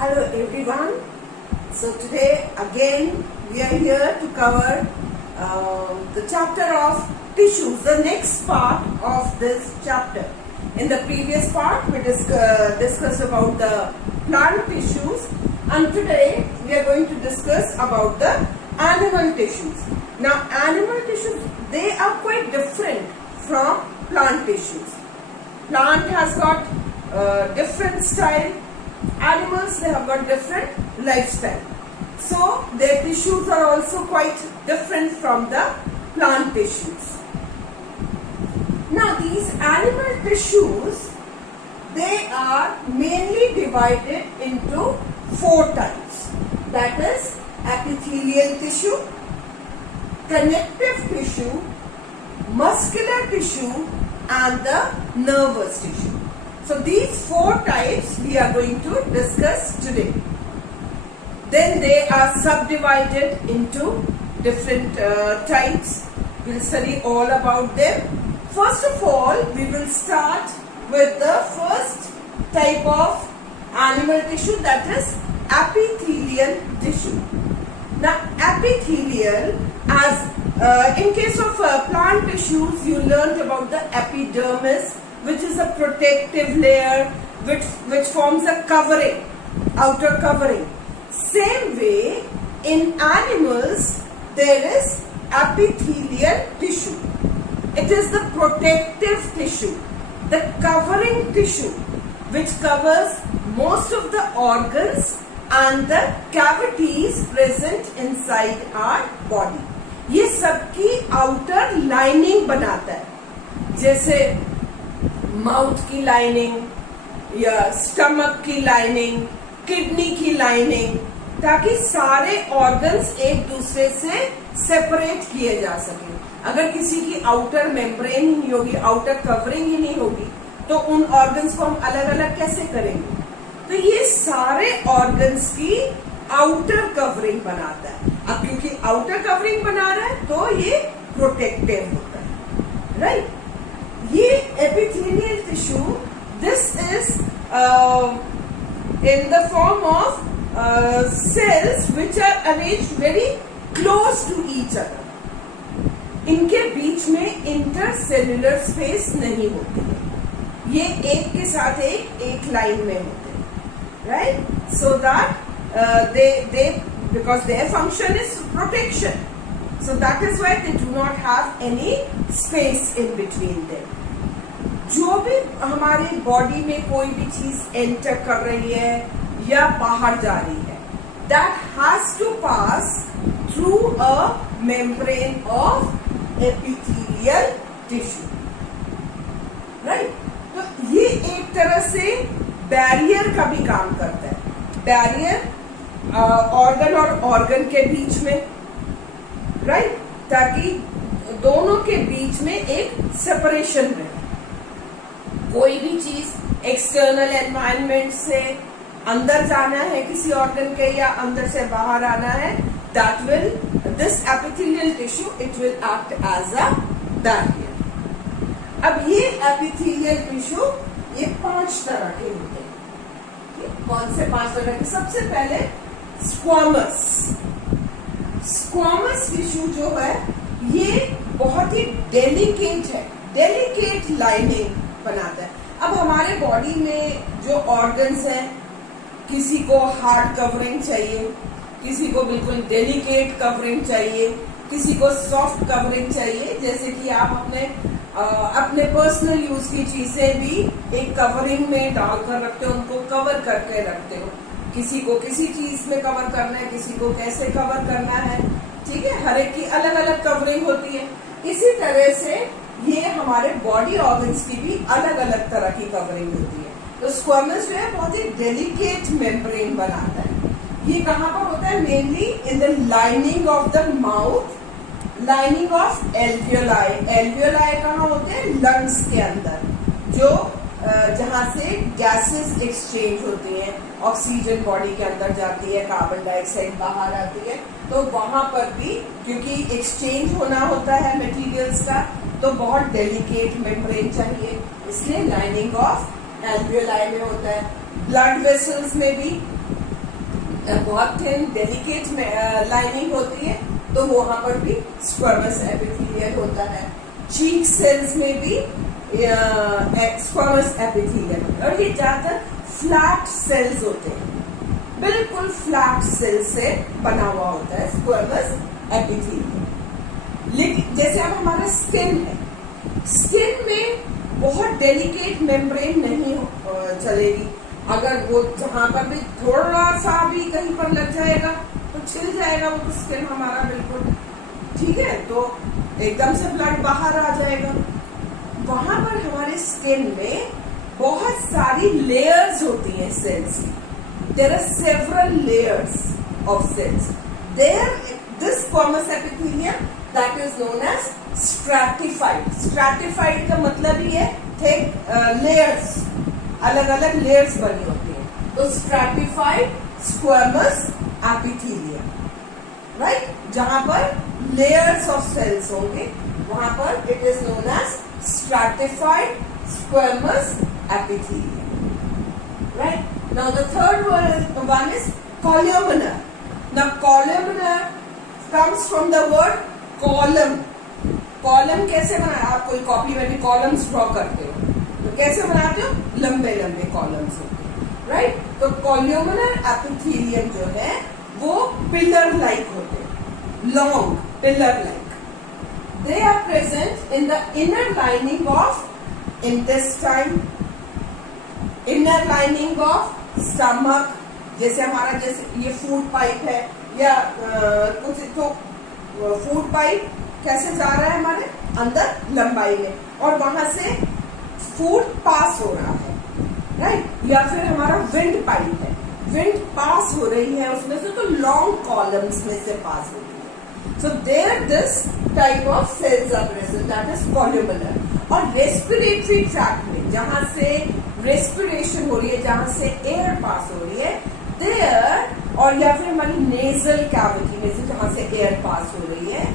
Hello everyone. So today again we are here to cover the chapter of tissues, the next part of this chapter. In the previous part we discussed about the plant tissues, and today we are going to discuss about the animal tissues. Now animal tissues, they are quite different from plant tissues. Plant has got different style. Animals, they have got different lifestyle. So their tissues are also quite different from the plant tissues. Now these animal tissues, they are mainly divided into four types. That is epithelial tissue, connective tissue, muscular tissue, and the nervous tissue. So these four types we are going to discuss today. Then they are subdivided into different types. We will study all about them. First of all, we will start with the first type of animal tissue, that is epithelial tissue. Now epithelial, as in case of plant tissues, you learned about the epidermis, which is a protective layer which forms a covering, outer covering. Same way in animals there is epithelial tissue. It is the protective tissue, the covering tissue which covers most of the organs and the cavities present inside our body. ये सबकी outer lining बनाता है, जैसे mouth की lining या stomach की lining, kidney की lining, ताकि सारे ऑर्गन्स एक दूसरे से सेपरेट किए जा सके. अगर किसी की आउटर मेम्ब्रेन ही नहीं होगी, आउटर कवरिंग ही नहीं होगी, तो उन ऑर्गन्स को हम अलग अलग कैसे करेंगे? तो ये सारे ऑर्गन्स की आउटर कवरिंग बनाता है. अब क्योंकि आउटर कवरिंग बना रहा है तो ये प्रोटेक्टिव होता है, राइट? ये epithelial tissue, this is in the form of cells which are arranged very close to each other. इनके बीच में intercellular space नहीं होती है. ये एक के साथ एक लाइन में होते हैं, right? So that they because their function is protection. So that is why they do not have any space in between them. जो भी हमारी बॉडी में कोई भी चीज एंटर कर रही है या बाहर जा रही है, that has to pass through a membrane of epithelial tissue, right? तो ये एक तरह से बैरियर का भी काम करता है. बैरियर ऑर्गन और ऑर्गन के बीच में, राइट? ताकि दोनों के बीच में एक सेपरेशन रहे. कोई भी चीज एक्सटर्नल एनवायरनमेंट से अंदर जाना है किसी ऑर्गन के या अंदर से बाहर आना है, that will this epithelial tissue, it will act as a barrier. अब ये epithelial tissue ये 5 तरह के होते हैं. कौन से 5 तरह के? सबसे पहले स्क्वामस. स्क्वामस टिश्यू जो है ये बहुत ही डेलिकेट है, डेलिकेट लाइनिंग बनाता है. अब हमारे बॉडी में जो ऑर्गन्स हैं, किसी को हार्ड कवरिंग चाहिए, किसी को बिल्कुल डेलिकेट कवरिंग चाहिए, किसी को सॉफ्ट कवरिंग चाहिए. जैसे कि आप अपने पर्सनल यूज की चीजें भी एक कवरिंग में डालकर रखते हो, उनको कवर करके रखते हो. किसी को किसी चीज में कवर करना है, किसी को कैसे कवर करना है, ठीक है? हर एक की अलग अलग कवरिंग होती है. इसी तरह से ये हमारे बॉडी ऑर्गन्स की भी अलग अलग तरह की कवरिंग होती है. तो स्क्वामस जो है बहुत ही डेलिकेट मेम्ब्रेन बनाता है. ये कहाँ पर होता है? Mainly in the lining of the mouth, lining of alveoli. Alveoli कहाँ होते हैं? लंग्स के अंदर, जो जहाँ से गैसेस एक्सचेंज होती हैं. ऑक्सीजन बॉडी के अंदर जाती है, कार्बन डाइऑक्साइड बाहर आती है, तो वहां पर भी क्योंकि एक्सचेंज होना होता है मटेरियल्स का, तो बहुत डेलिकेट मेम्ब्रेन चाहिए, इसलिए लाइनिंग ऑफ एल्वियोलाई में होता है. ब्लड वेसल्स में भी बहुत थिन डेलिकेट लाइनिंग होती है, तो वहां पर भी स्क्वामस एपिथेलियल होता है। चीक सेल्स में भी स्क्वामस एपिथेलियल, और ये ज्यादातर फ्लैट सेल्स होते हैं, बिल्कुल फ्लैट सेल से बना हुआ होता है स्क्वामस एपिथेलियल। लेकिन जैसे अब हमारा स्किन है, स्किन में बहुत डेलिकेट मेम्ब्रेन नहीं चलेगी, अगर वो जहां पर भी थोड़ा सा भी कहीं पर लग जाएगा तो छिल जाएगा वो स्किन हमारा, बिल्कुल ठीक है, तो एकदम से ब्लड बाहर आ जाएगा। वहां पर हमारे स्किन में बहुत सारी लेयर्स होती हैं सेल्स की। There are several layers of cells. This squamous epithelium that is known as stratified. Stratified का मतलब ही है थिक लेयर्स, अलग अलग लेयर्स बनी होती हैं, तो स्ट्रैटिफाइड स्क्वामस एपिथेलियम, राइट, जहां पर लेयर्स ऑफ सेल्स होंगे वहां पर it is known as stratified squamous epithelium, right? Now the third one is columnar. Now columnar comes from the word column. Column कैसे बनाया, आप कोई कॉपी में भी कॉलम्स ड्रॉ करते हो तो कैसे बनाते हो, लंबे लंबे कॉलम्स होते हैं, राइट। तो कॉलम्नर एपिथेलियम जो है वो पिलर लाइक होते हैं, long pillar like. They are present in the inner lining of intestine, inner lining of stomach, जैसे हमारा जैसे ये फूड पाइप है या कुछ तो फूड पाइप कैसे जा रहा है हमारे अंदर लंबाई में, और वहां से फूड पास हो रहा है, राइट। या फिर हमारा विंड पाइप है, विंड पास हो रही है उसमें से, तो लॉन्ग कॉलम्स में से पास हो रही है। So there this type of cells are present, that is columnar. और respiratory tract में जहां से respiration हो रही है, जहां से air पास हो रही है, there, और या फिर हमारी nasal cavity में से जहां से air पास हो रही है,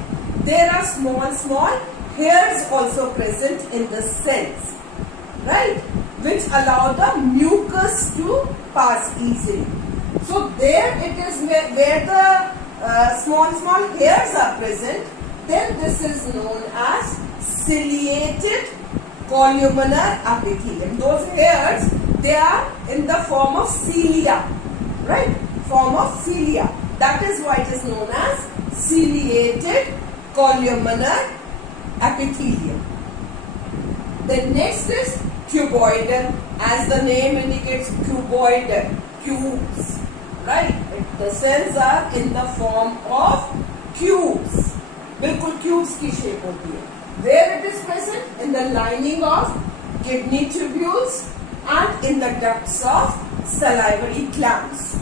there are small hairs also present in the cells, right, which allow the mucus to pass easily. So there it is where the small hairs are present, then this is known as ciliated columnar epithelium. Those hairs, they are in the form of cilia, right, form of cilia. That is why it is known as ciliated columnar epithelium. The next is cuboidal. As the name indicates, cuboidal, cubes, right. The cells are in the form of cubes, बिल्कुल cubes की shape होती है. Where it is present? In the lining of kidney tubules and in the ducts of salivary glands,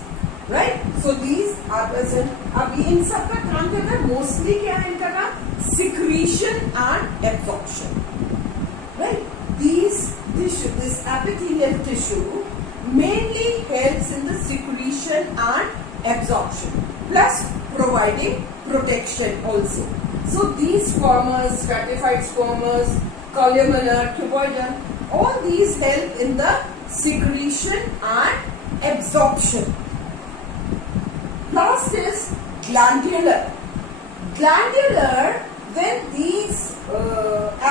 right? So these are present. अब इन सब का काम क्या है? Mostly क्या है इनका काम? Secretion and absorption, right? This epithelial tissue mainly helps in the secretion and absorption, plus providing protection also. So these squamous, stratified squamous, columnar, cuboidal, all these help in the secretion and absorption. Last is glandular. Glandular, when these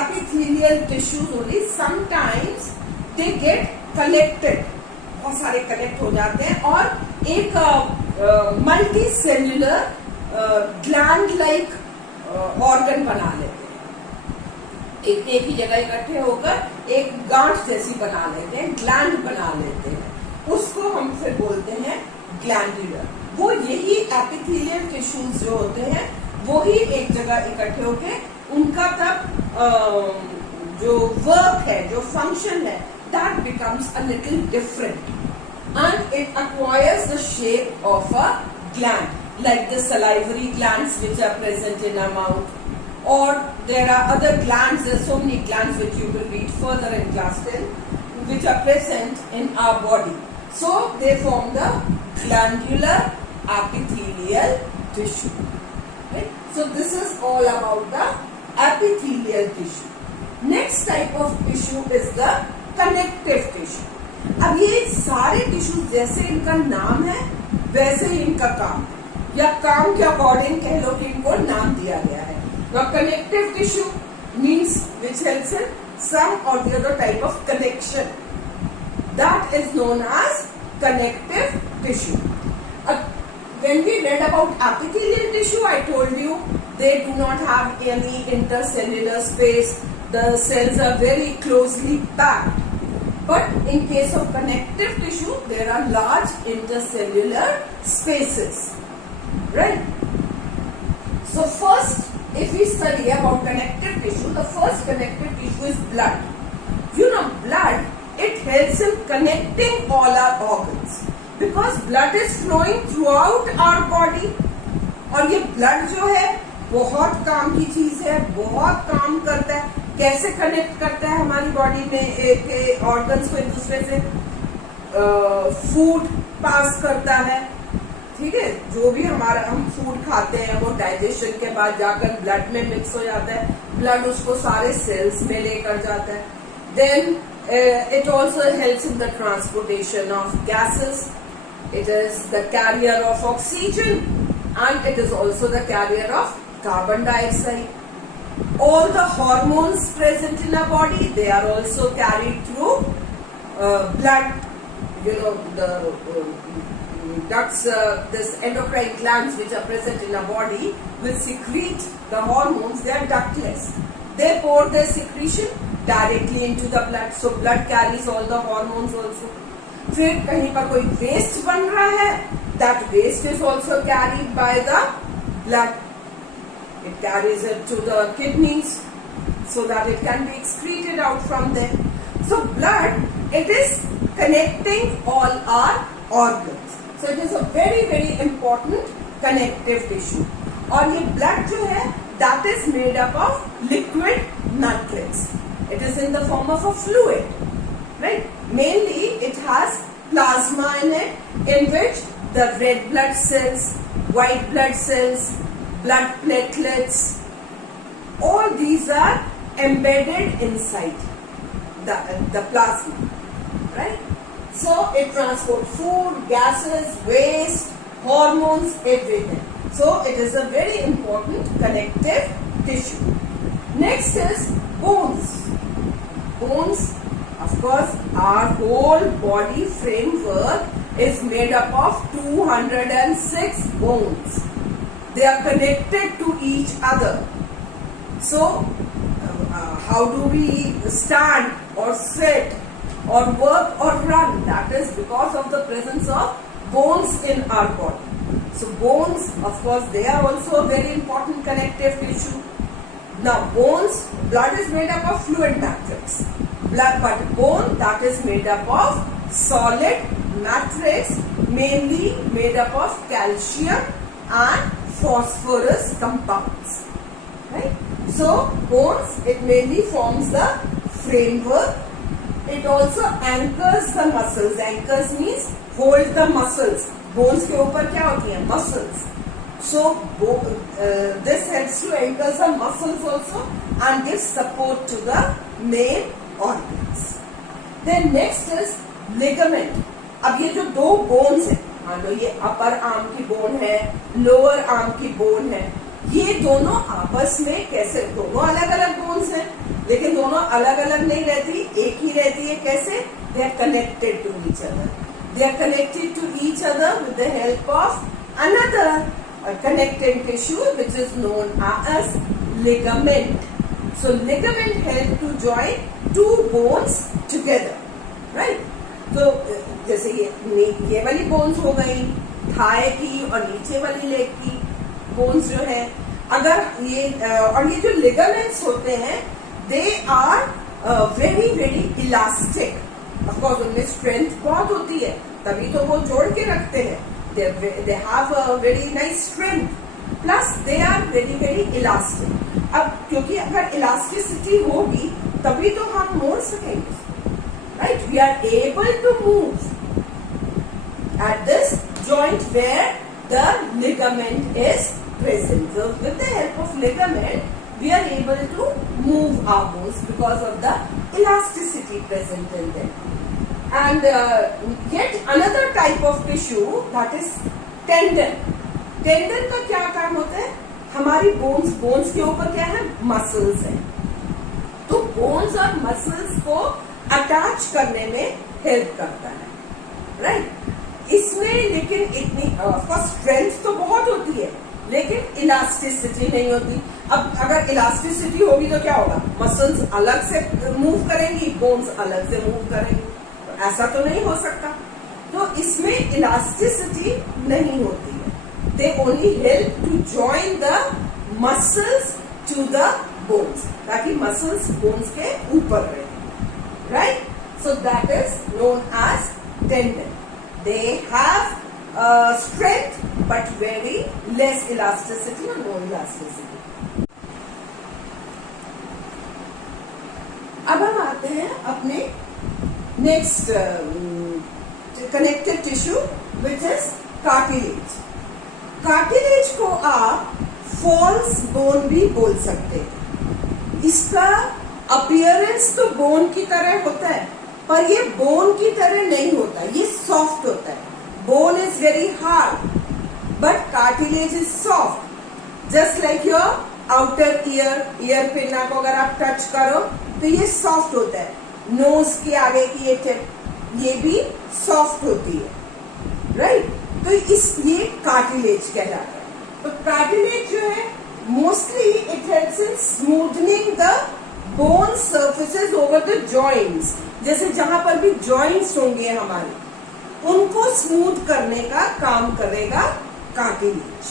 epithelial tissues only, sometimes they get collected, बहुत सारे connect हो जाते हैं और एक multi cellular gland like organ बना लेते हैं, एक ही जगह इकट्ठे होकर एक गांठ जैसी बना लेते हैं, ग्लैंड बना लेते हैं, उसको हम फिर बोलते हैं ग्लैंडुलर। वो यही एपिथेलियल टिश्यूज जो होते हैं वो ही एक जगह इकट्ठे होके उनका तब जो वर्क है, जो फंक्शन है, that becomes a little different and it acquires the shape of a gland, like the salivary glands which are present in our mouth, or there are other glands. There are so many glands which you will read further in class 10 which are present in our body. So they form the glandular epithelial tissue, right? So this is all about the epithelial tissue. Next type of tissue is the connective tissue. अब ये सारे tissue जैसे इनका नाम है वैसे ही इनका काम है, या काम के अकॉर्डिंग कह लो कि इनको नाम दिया गया है. Now connective tissue means which helps in some or the other type of connection. That is known as connective tissue. When we read about epithelial tissue, I told you they do not have any intercellular space. The cells are very closely packed. But in case of connective tissue, there are large intercellular spaces. Right? So first, if we study about connective tissue, the first connective tissue is blood. You know, blood, it helps in connecting all our organs. Because blood is flowing throughout our body. और ये blood जो है बहुत काम की चीज है, बहुत काम करता है. कैसे कनेक्ट करता है हमारी बॉडी में एक ऑर्गन्स को एक दूसरे से? फूड पास करता है. ठीक है, जो भी हमारा हम फूड खाते हैं वो डाइजेशन के बाद जाकर ब्लड में मिक्स हो जाता है. ब्लड उसको सारे सेल्स में लेकर जाता है. Then it also helps in the transportation of gases. It is the carrier of oxygen and it is also the carrier of carbon dioxide. All the hormones present in our body, they are also carried through blood. You know, the ducts, this endocrine glands which are present in our body will secrete the hormones. They are ductless. They pour their secretion directly into the blood. So blood carries all the hormones also. फिर कहीं पर कोई waste बन रहा है, that waste is also carried by the blood. It carries it to the kidneys so that it can be excreted out from there. So blood, it is connecting all our organs. So it is a very very important connective tissue. और ये blood जो है, that is made up of liquid matrix. It is in the form of a fluid. Right? Mainly it has plasma in it, in which the red blood cells, white blood cells, blood platelets, all these are embedded inside the plasma. Right? So it transports food, gases, waste, hormones, everything. So it is a very important connective tissue. Next is bones. Bones, of course, our whole body framework is made up of 206 bones. They are connected to each other. So, how do we stand or sit or work or run? That is because of the presence of bones in our body. So, bones, of course, they are also a very important connective tissue. Now, bones, blood is made up of fluid matrix. Blood, but bone, that is made up of solid matrix, mainly made up of calcium and phosphorus compounds. Right? So, bones, it mainly forms the framework. It also anchors the muscles. Anchors means hold the muscles. Bones के ऊपर क्या होती है? Muscles. So, this helps to anchor the muscles also and gives support to the main organs. Then next is ligament. अब ये जो दो bones हैं, मान लो ये upper arm की bone है, lower arm की bone है, ये दोनों आपस में कैसे? दोनों अलग अलग bones हैं, लेकिन दोनों अलग अलग नहीं रहती, एक ही रहती है. कैसे? They are connected to each other. They are connected to each other with the help of another connecting tissue which is known as ligament. So ligament help to join two bones together, right? So जैसे ये वाली bones हो गई Thai की और नीचे वाली leg की bones जो है, अगर ये और ये जो ligaments होते हैं, they are very very elastic. Of course उनमें strength बहुत होती है, तभी तो वो जोड़ के रखते हैं. They have a very nice strength. Plus they are very very elastic. अब क्योंकि अगर elasticity होगी तभी तो हम मोड़ सकेंगे. Right? We are able to move at this joint where the ligament is present. So with the help of ligament, we are able to move our bones because of the elasticity present in them. And yet another type of tissue, that is tendon, tendon का क्या काम होता है? हमारी bones के ऊपर क्या है? मसल्स है। तो बोन्स और मसल्स को अटैच करने में हेल्प करता है, राइट। इसमें लेकिन इतनी स्ट्रेंथ तो बहुत होती है, लेकिन इलास्टिसिटी नहीं होती। अब अगर इलास्टिसिटी होगी तो क्या होगा? मसल्स अलग से मूव करेंगी, बोन्स अलग से मूव करेंगी, तो ऐसा तो नहीं हो सकता। तो इसमें इलास्टिसिटी नहीं होती है। They only help to join the muscles to the bones, ताकि मसल्स बोन्स के ऊपर रहे, right. So that is known as tendon. They have strength but very less elasticity or no elasticity. अब हम आते हैं अपने next connective tissue which is cartilage. Cartilage को आप फॉल्स बोन भी बोल सकते हैं। इसका अपीयरेंस तो बोन की तरह होता है, पर ये बोन की तरह नहीं होता, ये सॉफ्ट होता है। Bone is very hard, but cartilage is soft. Just like your outer ear, ear pinna को अगर आप टच करो तो ये सॉफ्ट होता है। नोज के आगे की ये टिप, ये भी सॉफ्ट होती है, राइट। तो ये कार्टिलेज कहलाता है। तो कार्टिलेज जो है mostly it helps in smoothening the bone surfaces over the joints. जैसे जहां पर भी जॉइंट्स होंगे हमारे, उनको स्मूथ करने का काम करेगा कार्टिलेज,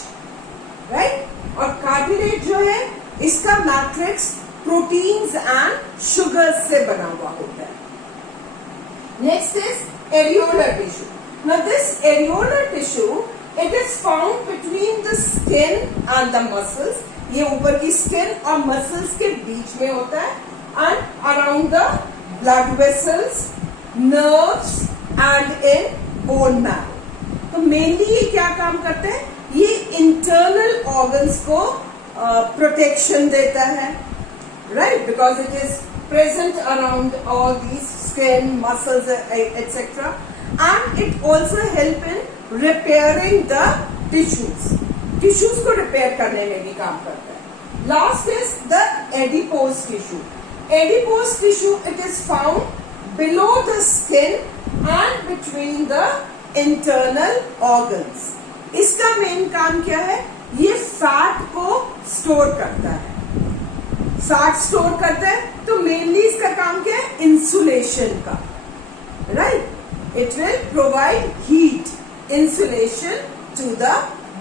राइट। और कार्टिलेज जो है इसका मैट्रिक्स प्रोटीन्स एंड शुगर्स से बना हुआ होता है। Next is areolar tissue. Now this areolar tissue it is found between the skin and the muscles. ये ऊपर की स्किन और मसल्स के बीच में होता है, and around the blood vessels, nerves and in bone marrow. तो मेनली ये क्या काम करते हैं? ये इंटरनल ऑर्गन्स को प्रोटेक्शन देता है, right, because it is present around all these skin, muscles etcetera, and it also help in repairing the tissues को रिपेयर करने में भी काम करता है। Last is the adipose tissue. Adipose tissue it is found below the skin and between the internal organs. इसका main काम क्या है? ये फैट को स्टोर करता है। फैट स्टोर करता है तो मेनली इसका काम क्या है? इंसुलेशन का, right. It will provide heat, insulation to the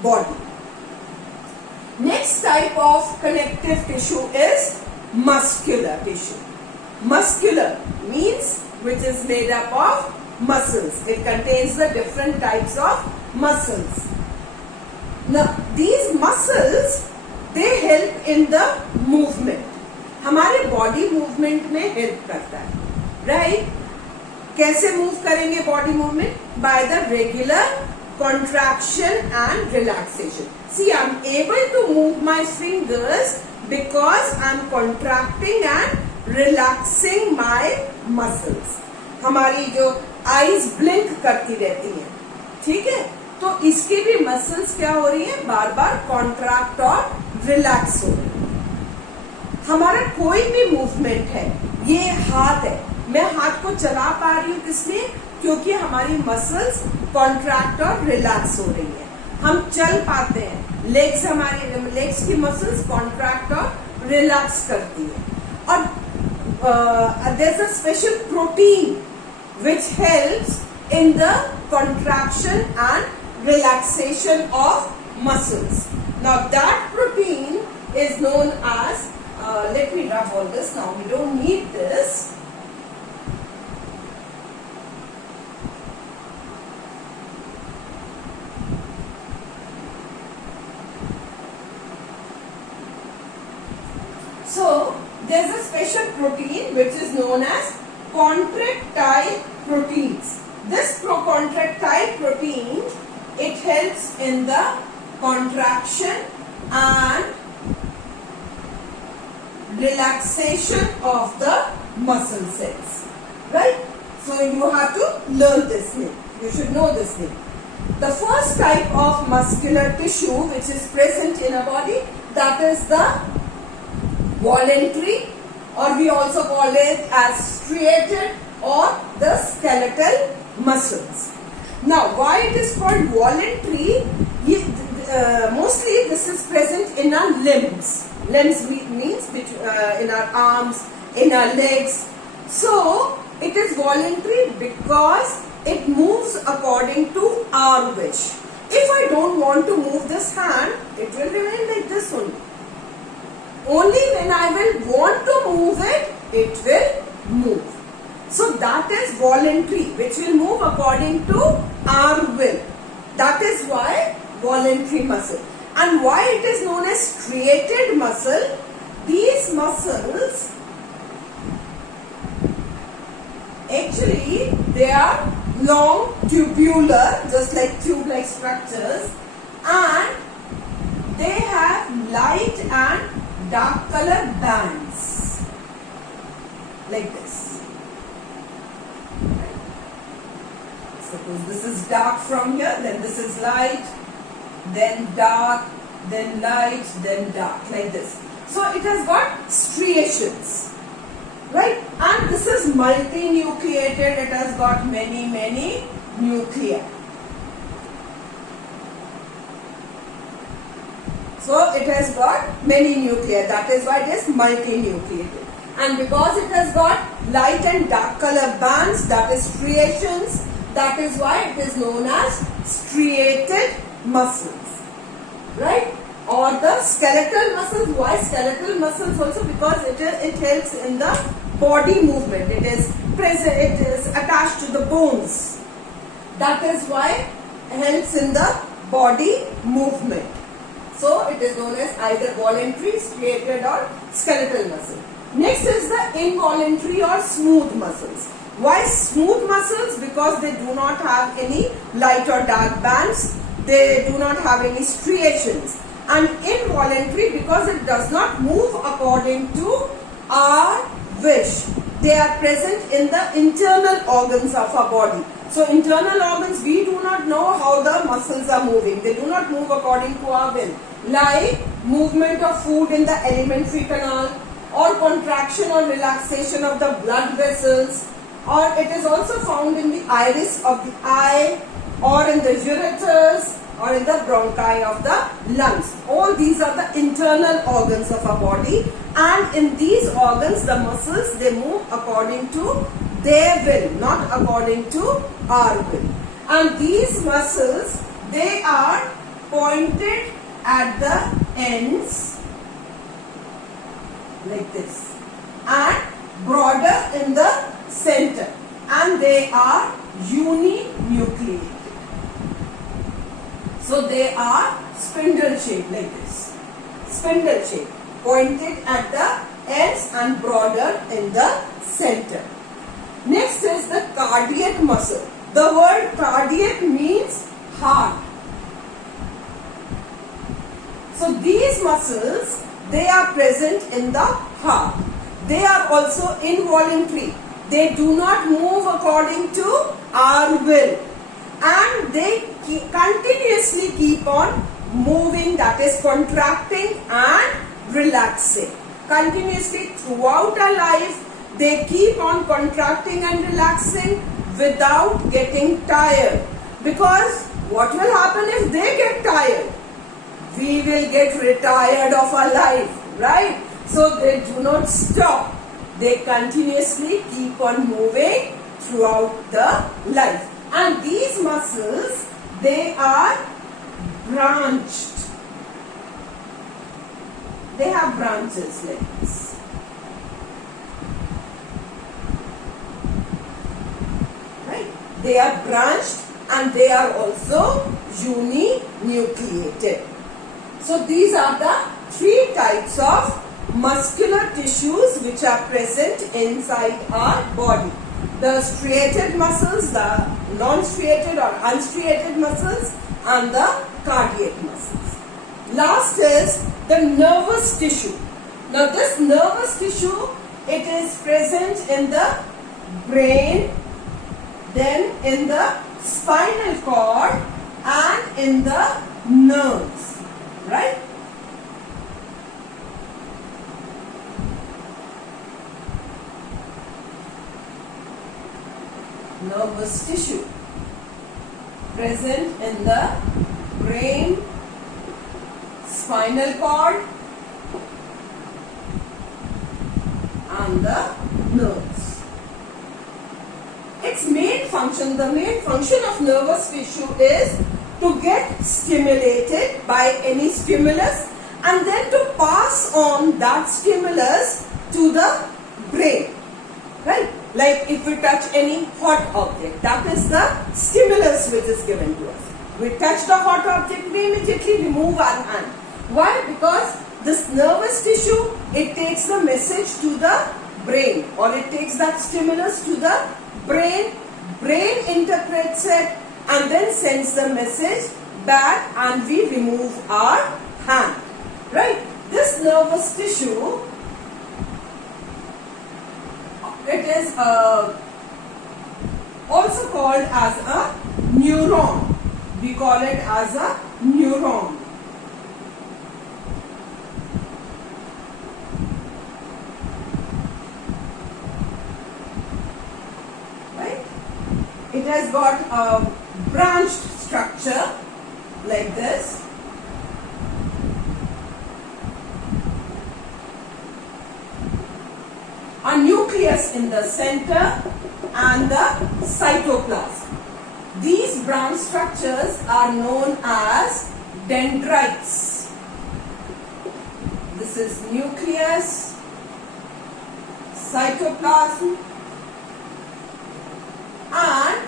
body. Next type of connective tissue is muscular tissue. Muscular means which is made up of muscles. It contains the different types of muscles. Now these muscles they help in the movement. हमारे body movement में help करता है, right. कैसे move करेंगे body movement? By the regular contraction and relaxation. See, I am able to move my fingers because I am contracting and relaxing my muscles. हमारी जो eyes blink करती रहती हैं, ठीक है, तो इसकी भी मसल्स क्या हो रही है? बार बार कॉन्ट्रैक्ट और रिलैक्स हो रही है। हमारा कोई भी मूवमेंट है, ये हाथ है, मैं हाथ को चला पा रही हूँ, किसलिए? क्योंकि हमारी मसल्स कॉन्ट्रैक्ट और रिलैक्स हो रही है। हम चल पाते हैं, लेग्स, हमारी लेग्स की मसल्स कॉन्ट्रैक्ट और रिलैक्स करती है। और there's a special protein which helps in the contraction and relaxation of muscles. Now that protein is known as, let me rub all this now, we don't need this. So there's a special protein which is known as contractile proteins. This contractile protein, it helps in the contraction and relaxation of the muscle cells, right? So you have to learn this name. You should know this name. The first type of muscular tissue which is present in a body, that is the voluntary, or we also call it as striated or the skeletal muscles. Now, why it is called voluntary? Mostly this is present in our limbs. Limbs means in our arms, in our legs. So, it is voluntary because it moves according to our wish. If I don't want to move this hand, it will remain like this only. Only when I will want to move it, it will move. So that is voluntary, which will move according to our will. That is why voluntary muscle. And why it is known as striated muscle? These muscles, actually they are long, tubular, just like tube-like structures, and they have light and dark color bands like this. Suppose this is dark from here, then this is light, then dark, then light, then dark, like this. So it has got striations, right? And this is multinucleated. It has got many nuclei. So it has got many nuclei. That is why it is multinucleated. And because it has got light and dark color bands, that is striations, that is why it is known as striated muscles, right? Or the skeletal muscles. Why skeletal muscles also? Because it helps in the body movement. It is present. It is attached to the bones. That is why it helps in the body movement. So it is known as either voluntary, striated, or skeletal muscle. Next is the involuntary or smooth muscles. Why smooth muscles? Because they do not have any light or dark bands. They do not have any striations. And involuntary because it does not move according to our wish. They are present in the internal organs of our body. So internal organs, we do not know how the muscles are moving. They do not move according to our will. Like movement of food in the alimentary canal, or contraction or relaxation of the blood vessels, or it is also found in the iris of the eye, or in the ureters, or in the bronchi of the lungs. All these are the internal organs of our body, and in these organs the muscles, they move according to their will, not according to our will. And these muscles, they are pointed at the ends like this and broader in the center, and they are uninucleated. So they are spindle shaped like this. Spindle shaped, pointed at the ends and broader in the center. Next is the cardiac muscle. The word cardiac means heart. So these muscles, they are present in the heart. They are also involuntary. They do not move according to our will. And they continuously keep on moving, that is contracting and relaxing. Continuously throughout our life, they keep on contracting and relaxing without getting tired. Because what will happen if they get tired? We will get retired of our life, right? So they do not stop. They continuously keep on moving throughout the life. And these muscles, they are branched. They have branches like this. Right? They are branched and they are also uninucleated. So these are the three types of muscular tissues which are present inside our body. The striated muscles, the non-striated or unstriated muscles, and the cardiac muscles. Last is the nervous tissue. Now this nervous tissue, it is present in the brain, then in the spinal cord, and in the nerves, right? Nervous tissue present in the brain, spinal cord and the nerves. Its main function, the main function of nervous tissue is to get stimulated by any stimulus and then to pass on that stimulus to the brain, right? Like if we touch any hot object, that is the stimulus which is given to us. We touch the hot object, we immediately remove our hand. Why? Because this nervous tissue, it takes the message to the brain, or it takes that stimulus to the brain. Brain interprets it and then sends the message back and we remove our hand, right? This nervous tissue, it is also called as a neuron. We call it as a neuron. Right? It has got a branched structure like this. A nucleus in the center and the cytoplasm. These branch structures are known as dendrites. This is nucleus, cytoplasm, and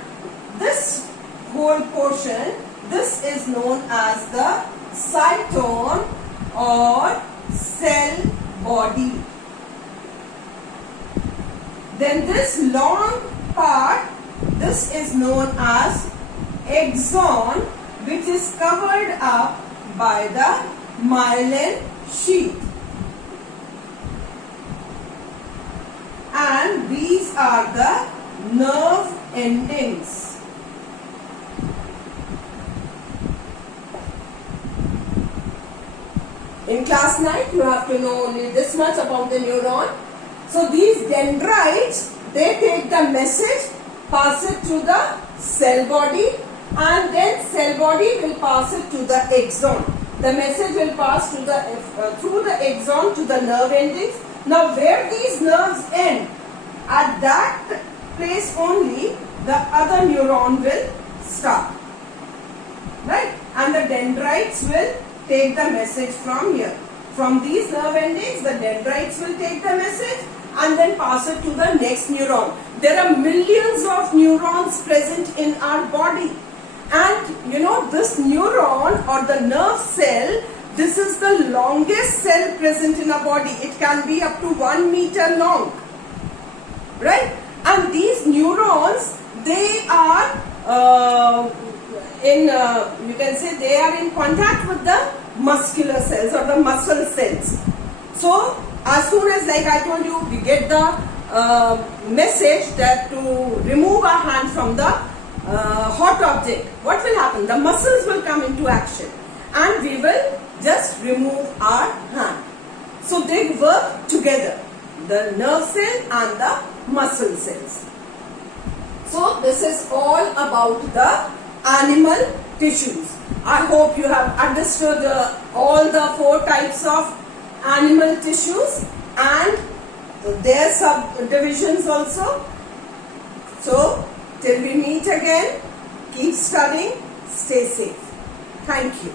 this whole portion, this is known as the cytone or cell body. Then this long part, this is known as axon, which is covered up by the myelin sheath. And these are the nerve endings. In class 9, you have to know only this much about the neuron. So these dendrites, they take the message, pass it to the cell body, and then cell body will pass it to the axon. The message will pass to the through the axon to the nerve endings. Now where these nerves end, at that place only the other neuron will start, right? And the dendrites will take the message from here. From these nerve endings, the dendrites will take the message and then pass it to the next neuron. There are millions of neurons present in our body. And you know, this neuron or the nerve cell, this is the longest cell present in our body. It can be up to 1 meter long, right? And these neurons, they are you can say they are in contact with the muscular cells or the muscle cells. So as soon as, like I told you, we get the message that to remove our hand from the hot object, what will happen? The muscles will come into action and we will just remove our hand. So they work together, the nerve cell and the muscle cells. So this is all about the animal tissues. I hope you have understood all the 4 types of animal tissues and their subdivisions also. So till we meet again, keep studying, stay safe. Thank you.